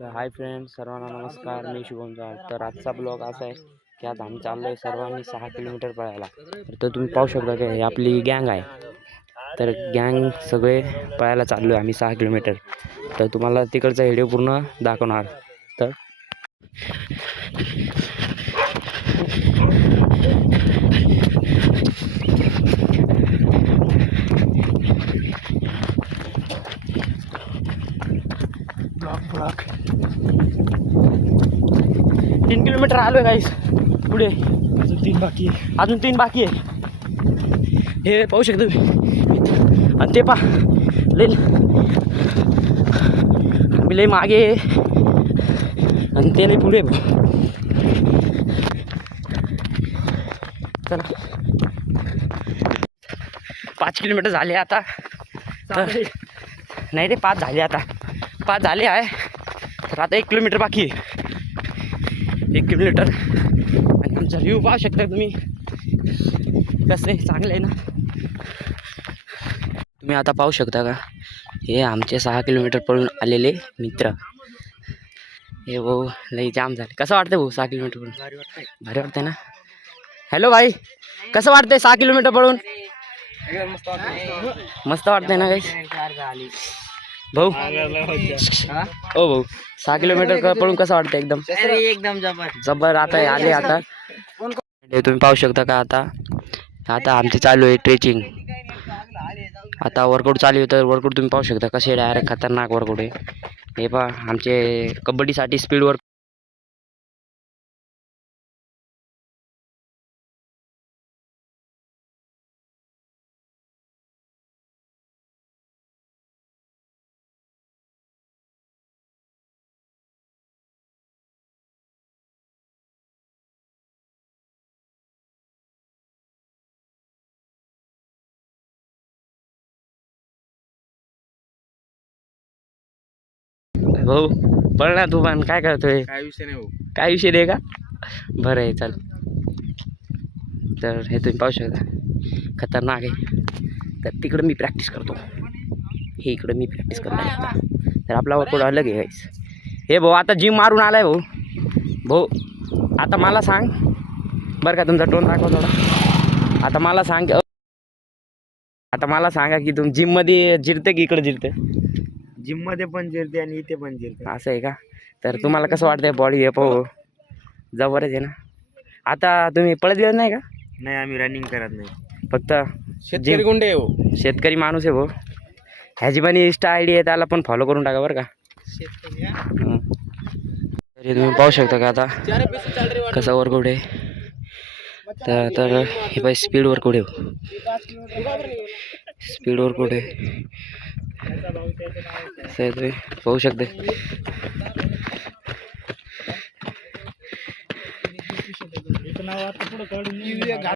तर hi friends, सर्वांना नमस्कार. मी शुभम जाळ. तर आजचा ब्लॉग असा आहे की आज आम्ही चाललो आहे सर्वांनी 6 किलोमीटर पळायला. तर तुम्ही पाहू शकता की ही आपली गँग आहे. तर गँग सगळे पळायला चाललो आहे आम्ही 6 किलोमीटर. तर तुम्हाला तिकडचा व्हिडिओ पूर्ण दाखवणार. तर ब्लॉग 3 किलोमीटर आलोय गाईस. पुढे अजून तीन बाकी आहे. हे पाहू शकता तुम्ही. आणि ते पहा लय मी लय मागे आणि ते लय पुढे. चला 5 किलोमीटर झाले आता. नाही रे 5 झाले आता. 5 झाले आहे. तर आता 1 किलोमीटर बाकी आहे. 1 किलोमीटर आणि आमचा व्ह्यू पाहू शकता तुम्ही. कसं आहे, चांगलं आहे ना. तुम्ही आता पाहू शकता का, हे आमचे 6 किलोमीटर पळून आलेले मित्र. हे भाऊ लई जाम झाले. कसं वाटतं भाऊ 6 किलोमीटर पळून? भारी वाटतंय ना. हॅलो भाई, कसं वाटतंय 6 किलोमीटर पळून? मस्त वाटतंय ना काही भाऊ? हो भाऊ, 6 किलोमीटर पळून कसं वाटतं? एकदम जबर. आता आले आता तुम्ही पाहू शकता का. आता आमची चालू आहे ट्रेचिंग. आता वर्कआउट चालू आहे. तर वर्कआउट तुम्ही पाहू शकता कसे डायरेक्ट खतरनाक वर्कआउट आहे. हे पहा आमचे कबड्डीसाठी स्पीड वर्क. भाऊ पळ ना तू पण. काय करतोय? काय विषय नाही हो. काय विषय नाही का? बरं आहे, चल. तर हे तुम्ही पाहू शकता खतरनाक आहे. तर तिकडं मी प्रॅक्टिस करतो, हे इकडं मी प्रॅक्टिस करणार आहे. तर आपला वर्कआउट अलग आहे गाईस. हे भाऊ आता जिम मारून आलाय भाऊ. आता मला सांग बरं का, तुमचा टोन दाखव थोडा. आता मला सांगा की तुम्ही जिममध्ये जिरते की इकडे जिरते? जिम मध्ये पण जिरते आणि इथे पण जिरते. असं आहे का? तर तुम्हाला कसं वाटतंय बॉडी? हे पाहू जबरच आहे ना. आता तुम्ही पळत गेलं नाही का? नाही, आम्ही रनिंग करत नाही. फक्त शेतकरी गुंडे हो. शेतकरी माणूस आहे भाऊ. ह्याची पण इंस्टा आय डी आहे, त्याला पण फॉलो करून टाका बरं का. तरी तुम्ही पाहू शकता का आता कसा वर्कआउट आहे. तर हे पाहिजे स्पीड वर्कआउट आहे. स्पीड वर्कआउट आहे. असं तुम्ही पाहू शकता.